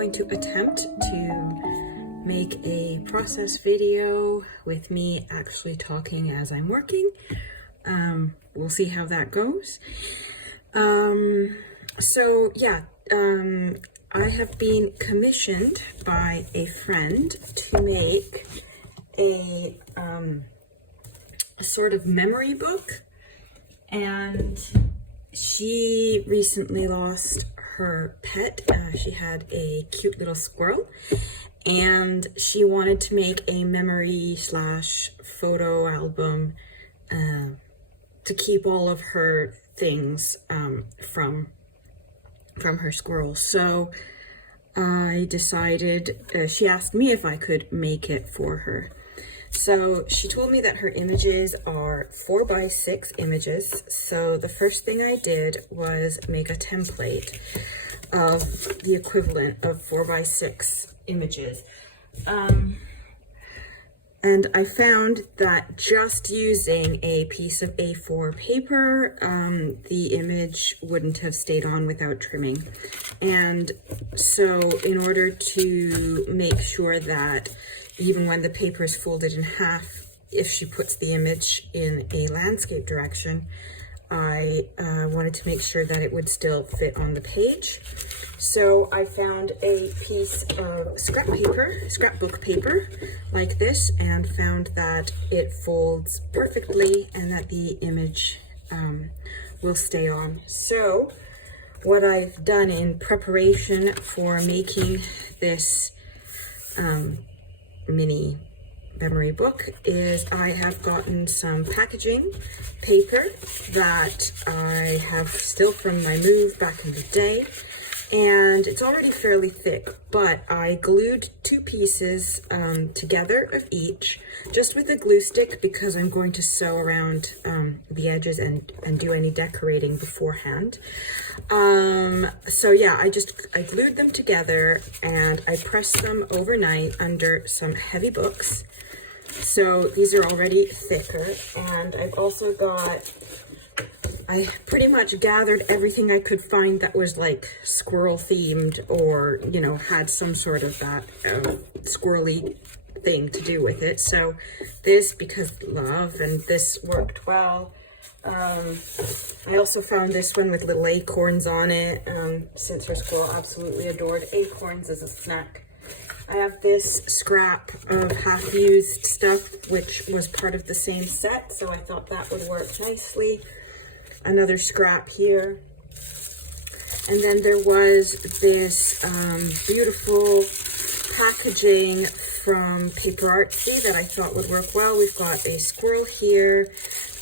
going to attempt to make a process video with me actually talking as I'm working. We'll see how that goes. I have been commissioned by a friend to make a sort of memory book, and she recently lost her pet. She had a cute little squirrel, and she wanted to make a memory slash photo album to keep all of her things from her squirrel. So I decided, she asked me if I could make it for her. So she told me that her images are 4x6 images. So the first thing I did was make a template of the equivalent of 4x6 images. And I found that just using a piece of A4 paper, the image wouldn't have stayed on without trimming. And so in order to make sure that even when the paper is folded in half, if she puts the image in a landscape direction, I wanted to make sure that it would still fit on the page. So I found a piece of scrapbook paper like this, and found that it folds perfectly and that the image will stay on. So what I've done in preparation for making this mini memory book is I have gotten some packaging paper that I have still from my move back in the day, and it's already fairly thick, but I glued two pieces together of each, just with a glue stick, because I'm going to sew around the edges and do any decorating beforehand. So yeah, I glued them together and I pressed them overnight under some heavy books. So these are already thicker, and I've also got, I pretty much gathered everything I could find that was like squirrel themed, or, you know, had some sort of that squirrely thing to do with it. So this, because love, and this worked well. I also found this one with little acorns on it, since her squirrel absolutely adored acorns as a snack. I have this scrap of half-used stuff, which was part of the same set, so I thought that would work nicely. Another scrap here. And then there was this beautiful packaging from Paper Artsy that I thought would work well. We've got a squirrel here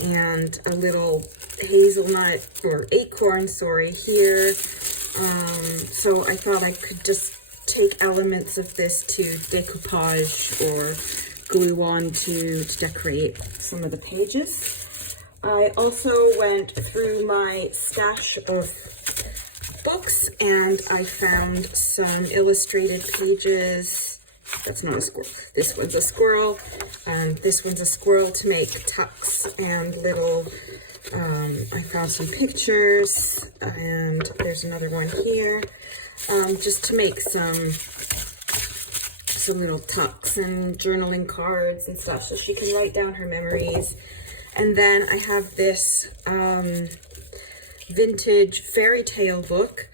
and a little hazelnut, or acorn, sorry, here. So I thought I could just take elements of this to decoupage or glue on to decorate some of the pages. I also went through my stash of books and I found some illustrated pages. That's not a squirrel. This one's a squirrel, and this one's a squirrel to make tucks and little, I found some pictures, and there's another one here, just to make some little tucks and journaling cards and stuff so she can write down her memories. And then I have this vintage fairy tale book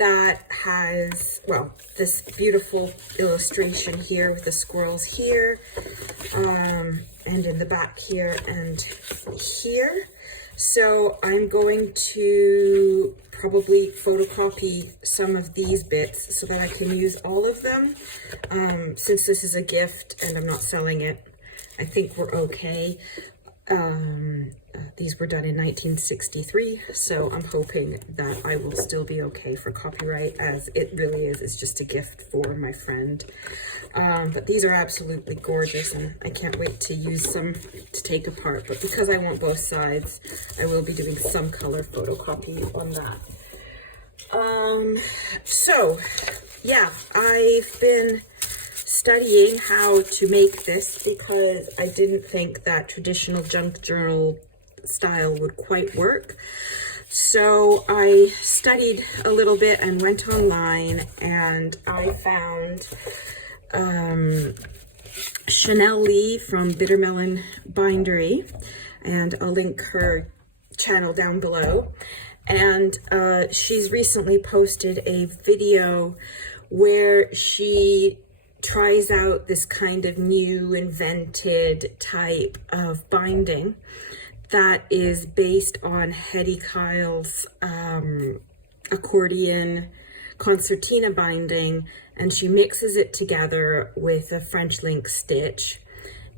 that has, well, this beautiful illustration here with the squirrels here, and in the back here and here. So I'm going to probably photocopy some of these bits so that I can use all of them. Since this is a gift and I'm not selling it, I think we're okay. These were done in 1963, so I'm hoping that I will still be okay for copyright, as it really is. It's just a gift for my friend. But these are absolutely gorgeous, and I can't wait to use some to take apart. But because I want both sides, I will be doing some color photocopy on that. So yeah, I've been studying how to make this because I didn't think that traditional junk journal style would quite work. So I studied a little bit and went online, and I found Chanel Lee from Bitter Melon Bindery, and I'll link her channel down below. And she's recently posted a video where she tries out this kind of new invented type of binding that is based on Hetty Kyle's accordion concertina binding, and she mixes it together with a French link stitch,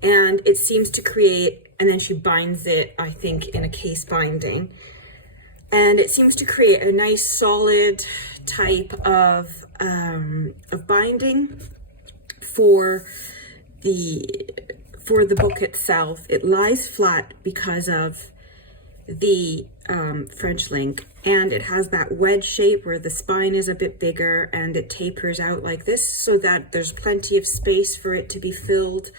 and it seems to create, and then she binds it, I think, in a case binding, and it seems to create a nice solid type of binding for the book itself. It lies flat because of the French link, and it has that wedge shape where the spine is a bit bigger and it tapers out like this, so that there's plenty of space for it to be filled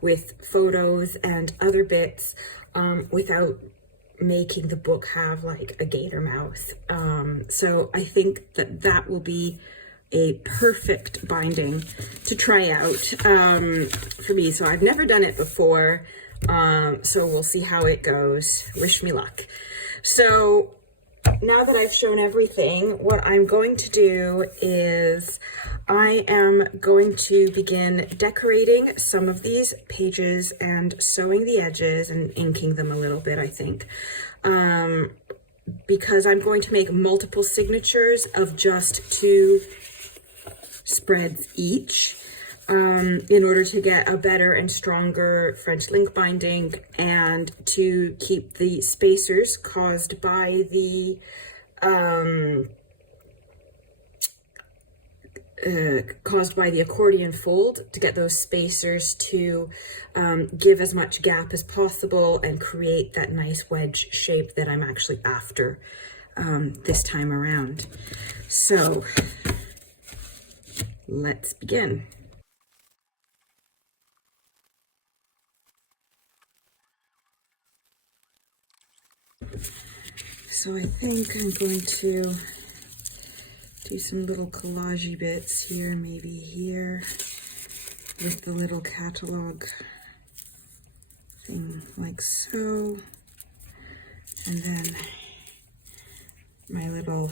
with photos and other bits without making the book have like a gator mouth. So I think that will be a perfect binding to try out for me. So I've never done it before, so we'll see how it goes. Wish me luck. So now that I've shown everything, what I'm going to do is I am going to begin decorating some of these pages and sewing the edges and inking them a little bit, I think. Because I'm going to make multiple signatures of just 2 spreads each in order to get a better and stronger French link binding, and to keep the spacers caused by the accordion fold, to get those spacers to give as much gap as possible and create that nice wedge shape that I'm actually after this time around. So let's begin. So I think I'm going to do some little collagey bits here, maybe here, with the little catalog thing like so, and then my little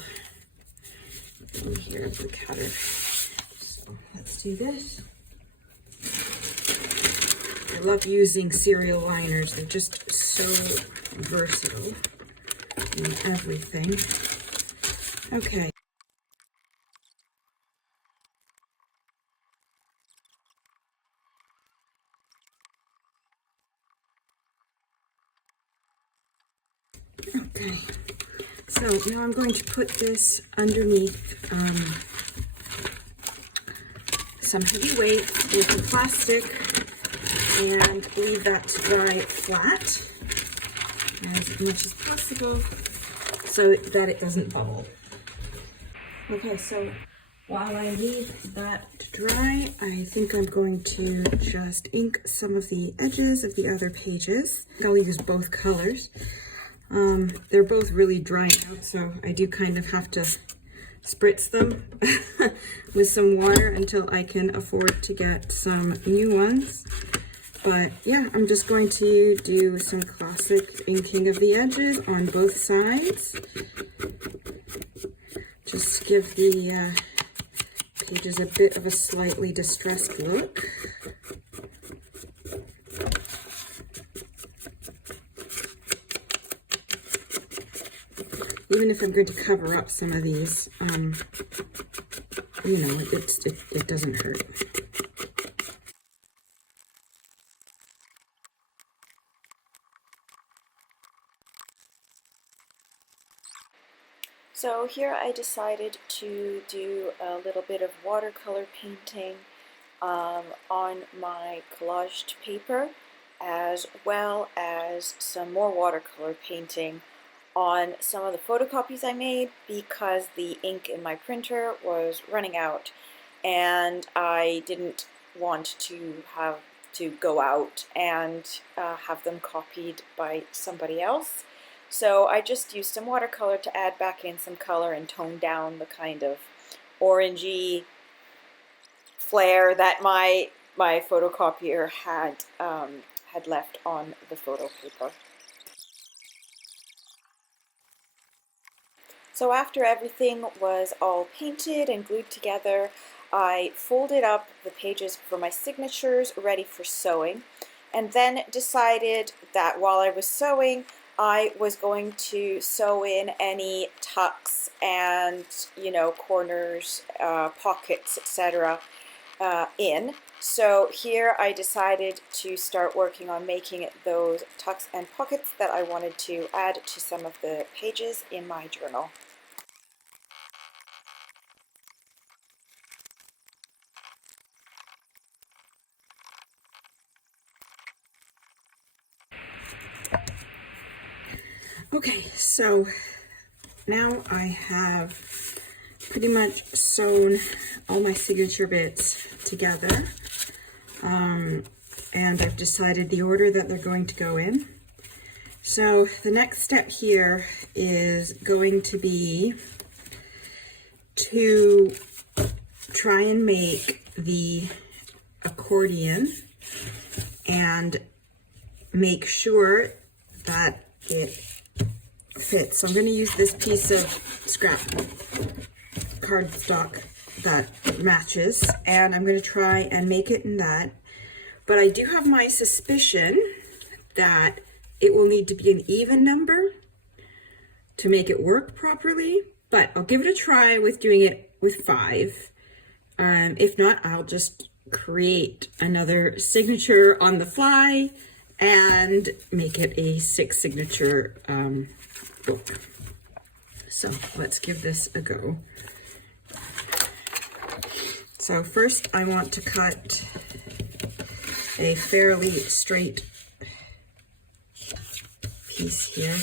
thing here of the cutter. So let's do this. I love using serial liners. They're just so versatile in everything. Okay. Okay, so now I'm going to put this underneath some heavy weight with the plastic and leave that to dry flat as much as possible so that it doesn't bubble. Okay, so while I leave that to dry, I think I'm going to just ink some of the edges of the other pages. I'll use both colors. They're both really drying out, so I do kind of have to spritz them with some water until I can afford to get some new ones. But yeah, I'm just going to do some classic inking of the edges on both sides. Just to give the pages a bit of a slightly distressed look. Even if I'm going to cover up some of these, you know, it doesn't hurt. So here I decided to do a little bit of watercolor painting on my collaged paper, as well as some more watercolor painting on some of the photocopies I made, because the ink in my printer was running out and I didn't want to have to go out and have them copied by somebody else. So I just used some watercolor to add back in some color and tone down the kind of orangey flare that my photocopier had left on the photo paper. So after everything was all painted and glued together, I folded up the pages for my signatures ready for sewing, and then decided that while I was sewing, I was going to sew in any tucks and, corners, pockets, etc. In. So here I decided to start working on making those tucks and pockets that I wanted to add to some of the pages in my journal. Okay, so now I have pretty much sewn all my signature bits together, and I've decided the order that they're going to go in. So the next step here is going to be to try and make the accordion and make sure that it fits. So I'm going to use this piece of scrap cardstock that matches, and I'm going to try and make it in that. But I do have my suspicion that it will need to be an even number to make it work properly, but I'll give it a try with doing it with 5. If not, I'll just create another signature on the fly and make it a 6 signature book. So let's give this a go. So first I want to cut a fairly straight piece here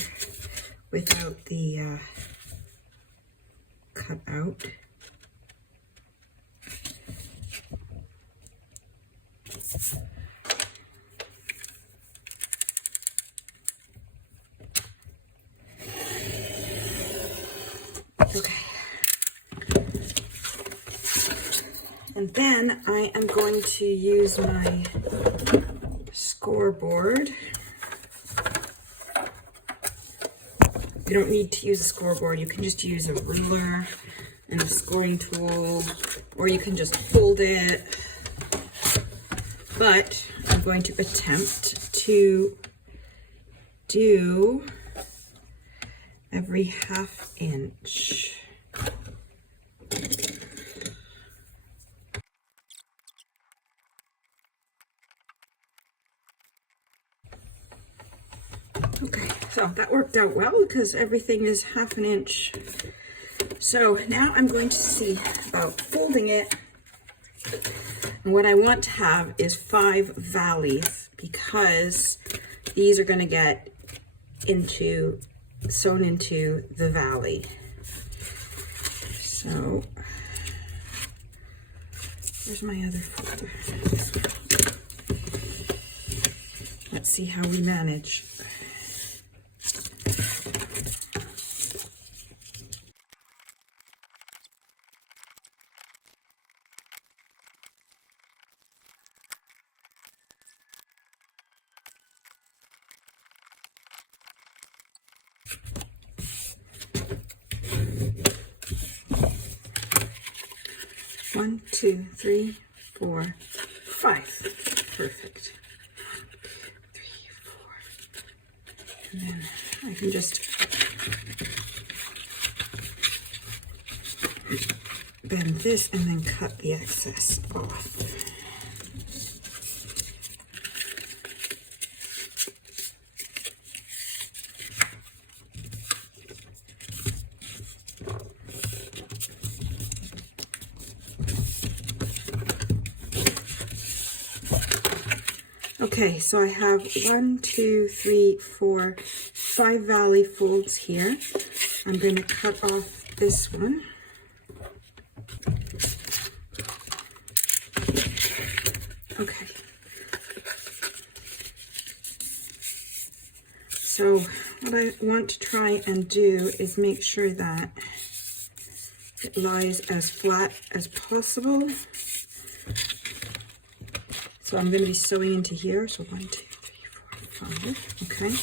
without the cut out. Okay. And then I am going to use my scoreboard. You don't need to use a scoreboard. You can just use a ruler and a scoring tool, or you can just hold it. But I'm going to attempt to do every 1/2 inch. Okay, so that worked out well because everything is 1/2 inch. So now I'm going to see about folding it. And what I want to have is 5 valleys, because these are going to get sewn into the valley. So where's my other folder? Let's see how we manage. One, 2, 3, 4, 5. Perfect. 3, 4. And then I can just bend this and then cut the excess off. Okay, so I have 1, 2, 3, 4, 5 valley folds here. I'm going to cut off this one. Okay. So what I want to try and do is make sure that it lies as flat as possible. So I'm going to be sewing into here. So 1, 2, 3, 4, 5. Okay,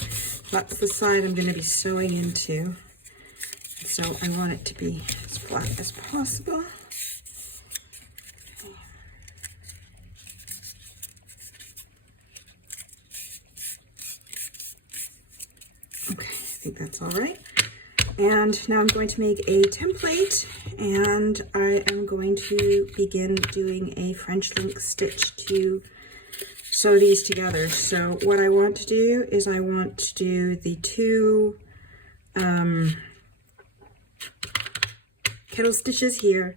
that's the side I'm going to be sewing into. So I want it to be as flat as possible. Okay, I think that's all right. And now I'm going to make a template, and I am going to begin doing a French link stitch to sew these together. So what I want to do is I want to do the 2 kettle stitches here,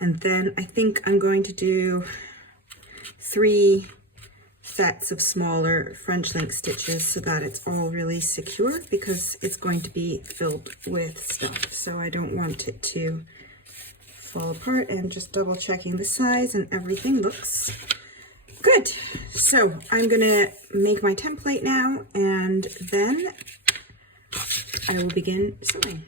and then I think I'm going to do 3 sets of smaller French link stitches so that it's all really secure, because it's going to be filled with stuff. So I don't want it to fall apart, and just double checking the size and everything looks good. So I'm gonna make my template now, and then I will begin sewing.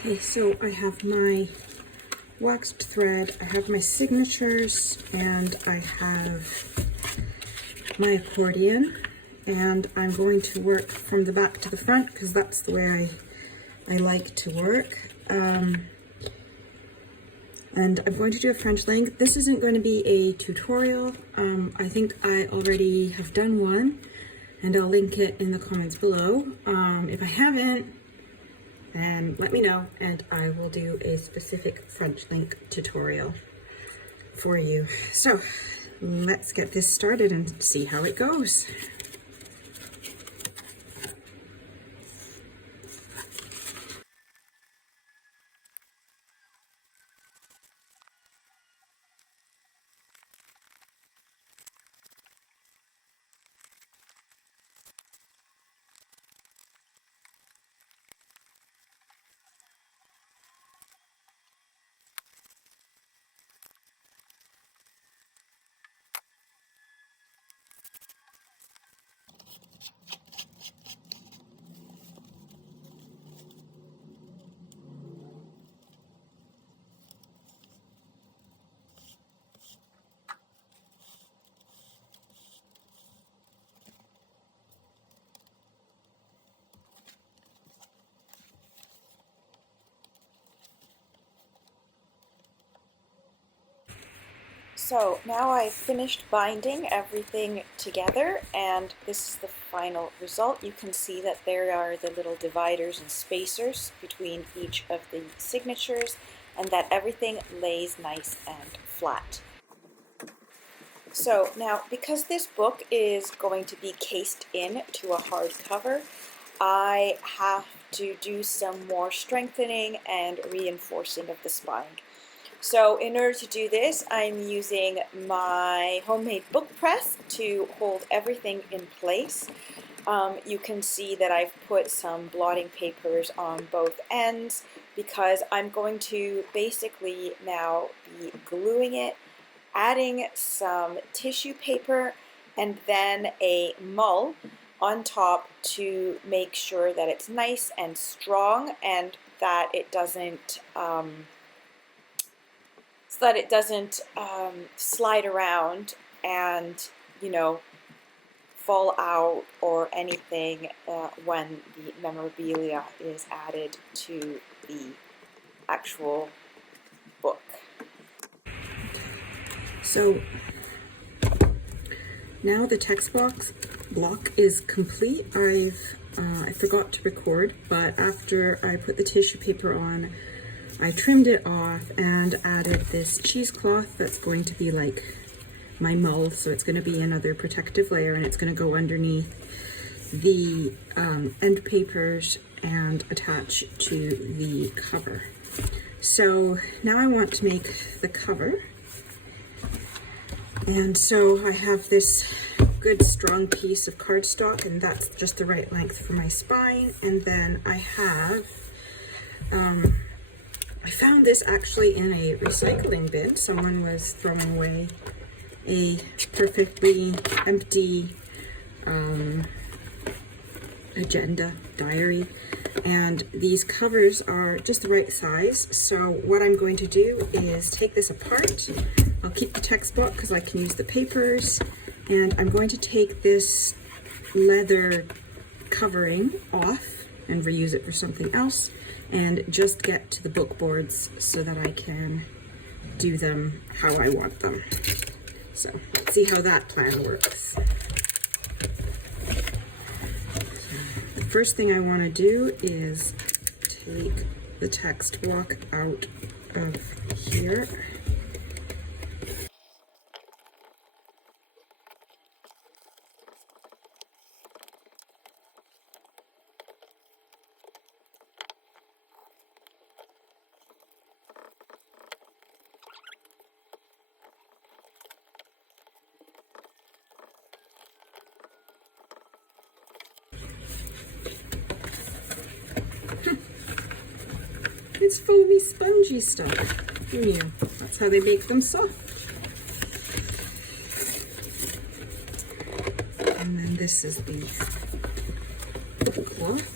Okay, so I have my waxed thread, I have my signatures, and I have my accordion, and I'm going to work from the back to the front because that's the way I like to work. And I'm going to do a French link. This isn't going to be a tutorial. I think I already have done one, and I'll link it in the comments below. If I haven't, then let me know, and I will do a specific French link tutorial for you. So let's get this started and see how it goes. So now I've finished binding everything together, and this is the final result. You can see that there are the little dividers and spacers between each of the signatures, and that everything lays nice and flat. So now, because this book is going to be cased in to a hardcover, I have to do some more strengthening and reinforcing of the spine. So in order to do this, I'm using my homemade book press to hold everything in place. You can see that I've put some blotting papers on both ends because I'm going to basically now be gluing it adding some tissue paper and then a mull on top to make sure that it's nice and strong and that it doesn't slide around and, you know, fall out or anything when the memorabilia is added to the actual book. So now the text block is complete. I forgot to record, but after I put the tissue paper on, I trimmed it off and added this cheesecloth that's going to be like my mull, so it's going to be another protective layer, and it's going to go underneath the end papers and attach to the cover. So now I want to make the cover, and so I have this good strong piece of cardstock, and that's just the right length for my spine. And then I have I found this actually in a recycling bin. Someone was throwing away a perfectly empty agenda diary, and these covers are just the right size. So what I'm going to do is take this apart. I'll keep the text block because I can use the papers, and I'm going to take this leather covering off and reuse it for something else, and just get to the book boards so that I can do them how I want them. So let's see how that plan works. The first thing I want to do is take the text block out of here. It's foamy, spongy stuff. Who knew? That's how they make them soft. And then this is the cloth.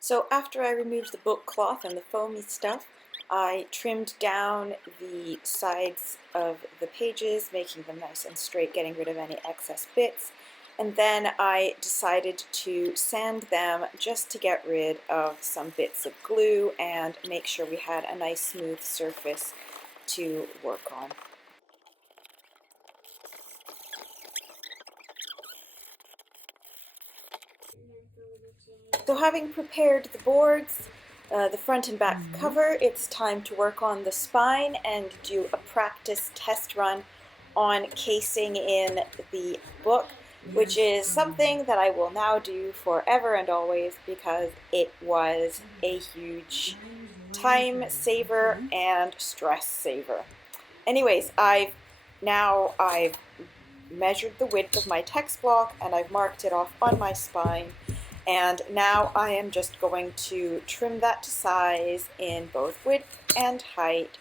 So after I removed the book cloth and the foamy stuff, I trimmed down the sides of the pages, making them nice and straight, getting rid of any excess bits. And then I decided to sand them just to get rid of some bits of glue and make sure we had a nice smooth surface to work on. So having prepared the boards, the front and back cover, it's time to work on the spine and do a practice test run on casing in the book, which is something that I will now do forever and always because it was a huge time saver and stress saver. Anyways, I've measured the width of my text block and I've marked it off on my spine. And now I am just going to trim that to size in both width and height,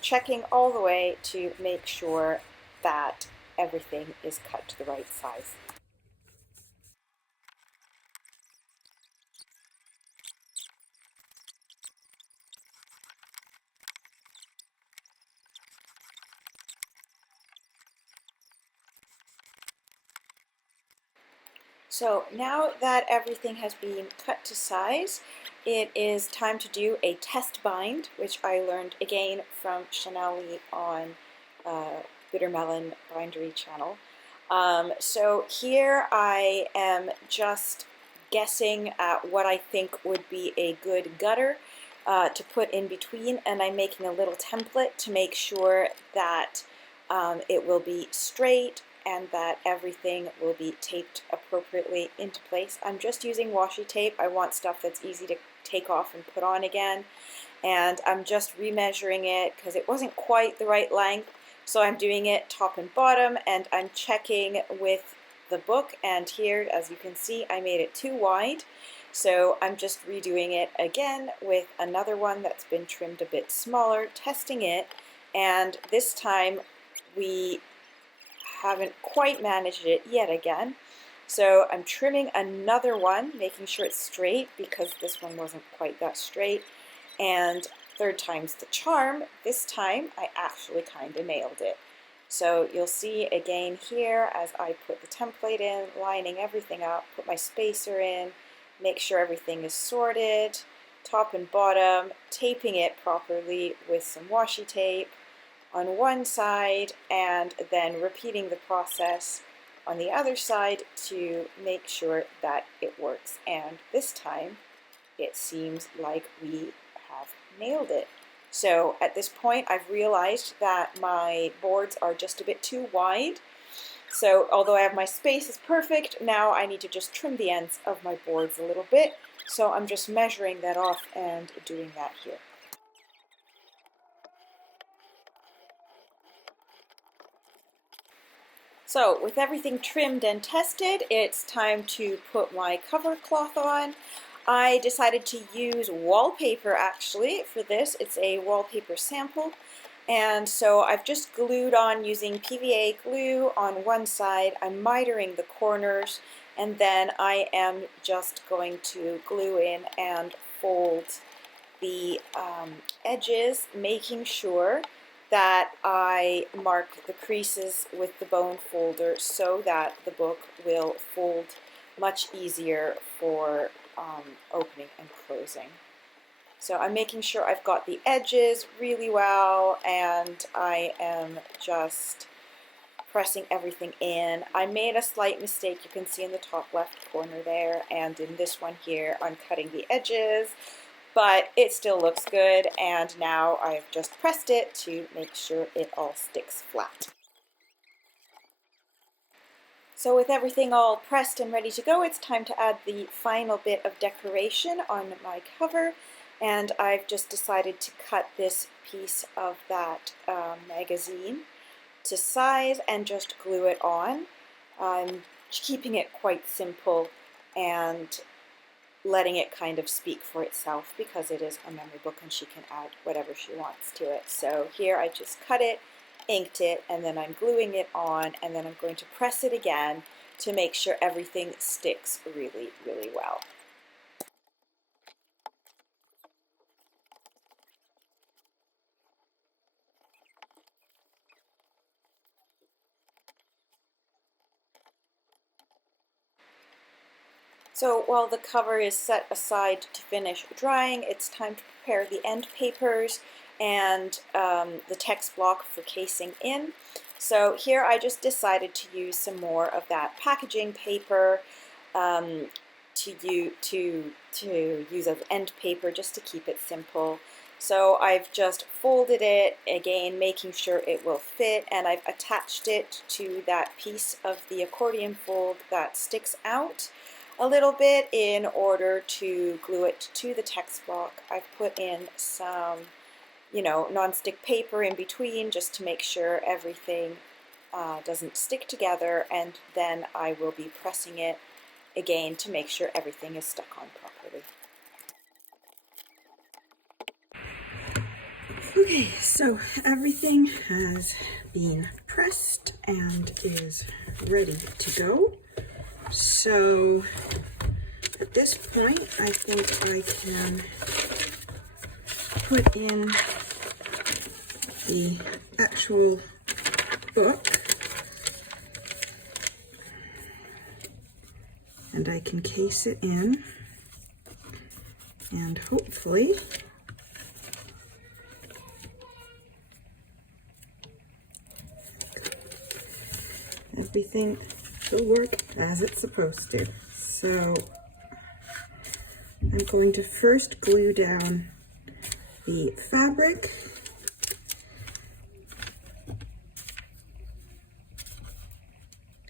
checking all the way to make sure that everything is cut to the right size. So now that everything has been cut to size, it is time to do a test bind, which I learned again from Chanel Lee on Bittermelon Bindery channel. So here I am just guessing at what I think would be a good gutter to put in between, and I'm making a little template to make sure that it will be straight and that everything will be taped appropriately into place. I'm just using washi tape. I want stuff that's easy to take off and put on again, and I'm just remeasuring it because it wasn't quite the right length, So I'm doing it top and bottom, and I'm checking with the book, and here, as you can see, I made it too wide. So I'm just redoing it again with another one that's been trimmed a bit smaller, testing it, and this time we haven't quite managed it yet again. So I'm trimming another one, making sure it's straight because this one wasn't quite that straight. And third time's the charm. This time I actually kind of nailed it. So you'll see again here as I put the template in, lining everything up, put my spacer in, make sure everything is sorted, top and bottom, taping it properly with some washi tape on one side, and then repeating the process on the other side to make sure that it works. And this time it seems like we have nailed it. So at this point I've realized that my boards are just a bit too wide. So although I have my space is perfect, now I need to just trim the ends of my boards a little bit. So I'm just measuring that off and doing that here. So with everything trimmed and tested, it's time to put my cover cloth on. I decided to use wallpaper actually for this. It's a wallpaper sample. And so I've just glued on using PVA glue on one side. I'm mitering the corners, and then I am just going to glue in and fold the edges, making sure that I mark the creases with the bone folder so that the book will fold much easier for opening and closing. So I'm making sure I've got the edges really well, and I am just pressing everything in. I made a slight mistake, you can see in the top left corner there, and in this one here I'm cutting the edges, but it still looks good, and now I've just pressed it to make sure it all sticks flat. So with everything all pressed and ready to go, it's time to add the final bit of decoration on my cover, and I've just decided to cut this piece of that magazine to size and just glue it on. I'm keeping it quite simple and letting it kind of speak for itself because it is a memory book and she can add whatever she wants to it. So here I just cut it, inked it, and then I'm gluing it on, and then I'm going to press it again to make sure everything sticks really, really well. So while the cover is set aside to finish drying, it's time to prepare the end papers and the text block for casing in. So here I just decided to use some more of that packaging paper to use as end paper just to keep it simple. So I've just folded it again, making sure it will fit, and I've attached it to that piece of the accordion fold that sticks out a little bit in order to glue it to the text block. I've put in some, non-stick paper in between just to make sure everything doesn't stick together, and then I will be pressing it again to make sure everything is stuck on properly. Okay, so everything has been pressed and is ready to go. So at this point, I think I can put in the actual book, and I can case it in, and hopefully everything will work as it's supposed to. So I'm going to first glue down the fabric,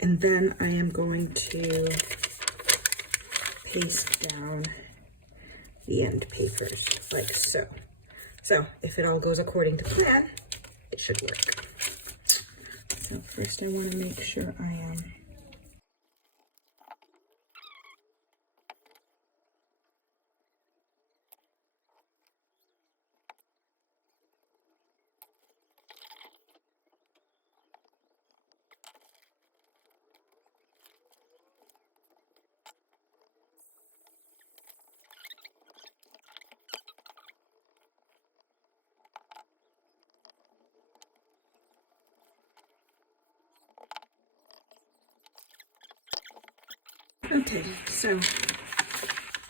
and then I am going to paste down the end papers like so. So if it all goes according to plan, it should work. So first I want to make sure I am okay, so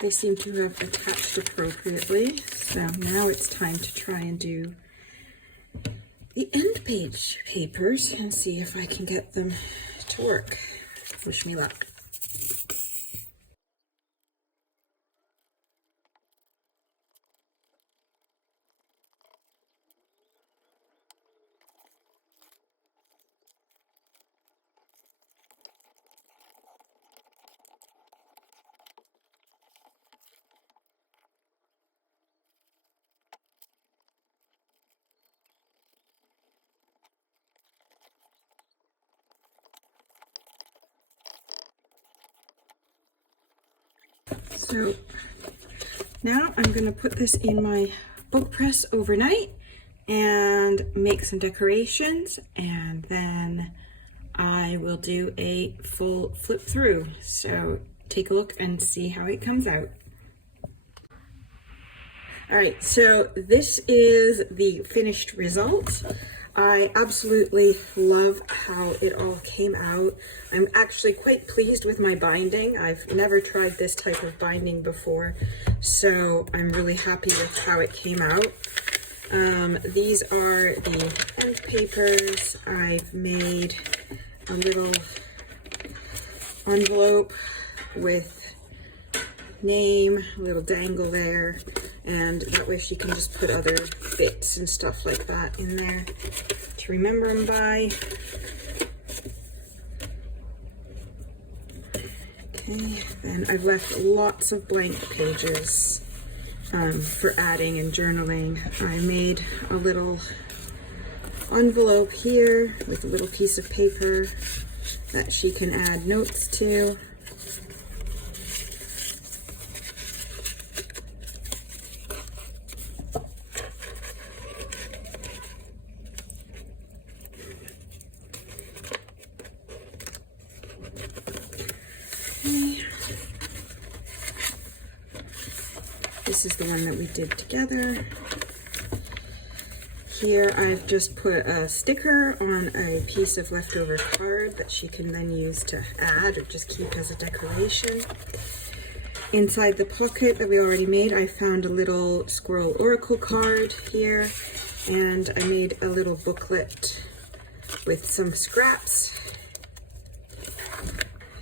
they seem to have attached appropriately. So now it's time to try and do the end page papers and see if I can get them to work. Wish me luck. So now I'm going to put this in my book press overnight and make some decorations, and then I will do a full flip through. So take a look and see how it comes out. All right, so this is the finished result. I absolutely love how it all came out. I'm actually quite pleased with my binding. I've never tried this type of binding before, so I'm really happy with how it came out. These are the end papers. I've made a little envelope with name, a little dangle there, and that way she can just put other bits and stuff like that in there to remember them by. Okay, then I've left lots of blank pages for adding and journaling. I made a little envelope here with a little piece of paper that she can add notes to. This is the one that we did together. Here I've just put a sticker on a piece of leftover card that she can then use to add or just keep as a decoration. Inside the pocket that we already made, I found a little squirrel oracle card here, and I made a little booklet with some scraps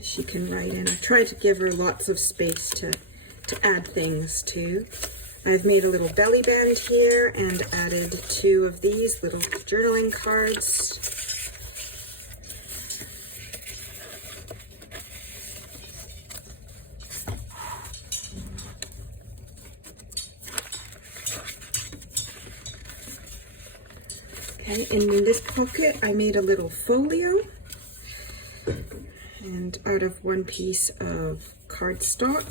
she can write in. I tried to give her lots of space to add things to. I've made a little belly band here and added 2 of these little journaling cards. Okay, and in this pocket I made a little folio, and out of one piece of cardstock.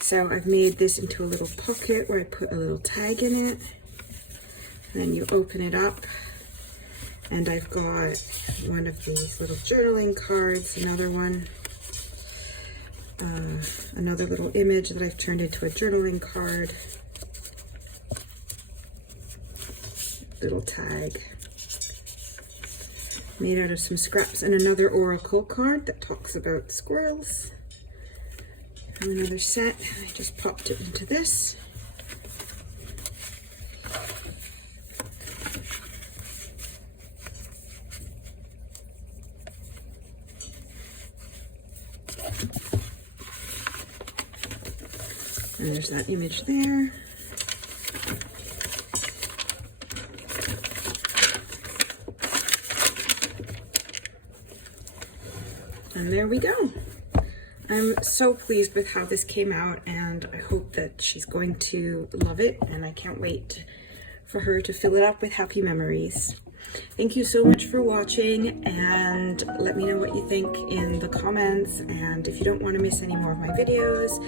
So I've made this into a little pocket where I put a little tag in it. And then you open it up, and I've got one of these little journaling cards, another one, another little image that I've turned into a journaling card, little tag made out of some scraps, and another oracle card that talks about squirrels. And another set. I just popped it into this. And there's that image there. And there we go. I'm so pleased with how this came out, and I hope that she's going to love it, and I can't wait for her to fill it up with happy memories. Thank you so much for watching, and let me know what you think in the comments. And if you don't want to miss any more of my videos,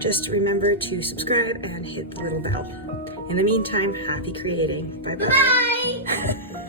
just remember to subscribe and hit the little bell. In the meantime, happy creating. Bye bye.